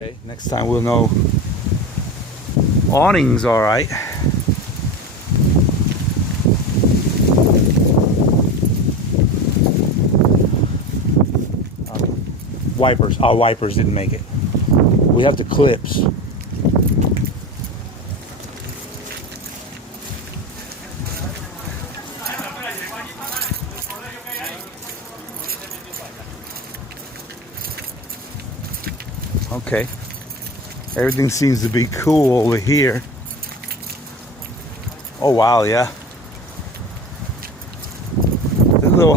Okay, next time we'll know. Awning's all right. Wipers. Our wipers didn't make it. We have the clips. Okay. Everything seems to be cool over here. Oh wow, yeah. This little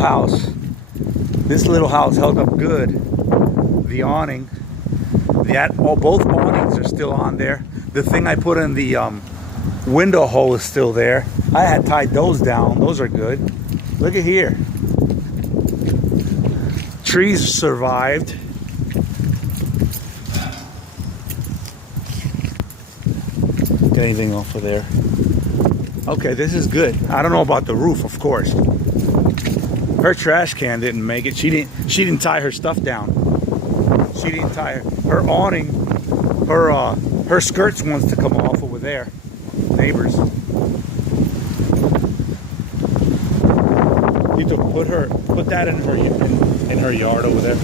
house held up good. The awning, both awnings are still on there. The thing I put in the window hole is still there. I had tied those down. Those are good. Look at here. Trees survived. Get anything off of there? Okay, this is good. I don't know about the roof, of course. Her trash can didn't make it. She didn't tie her stuff down. She didn't tie her awning. Her skirts wants to come off over there. Neighbors. You to put that in her yard over there.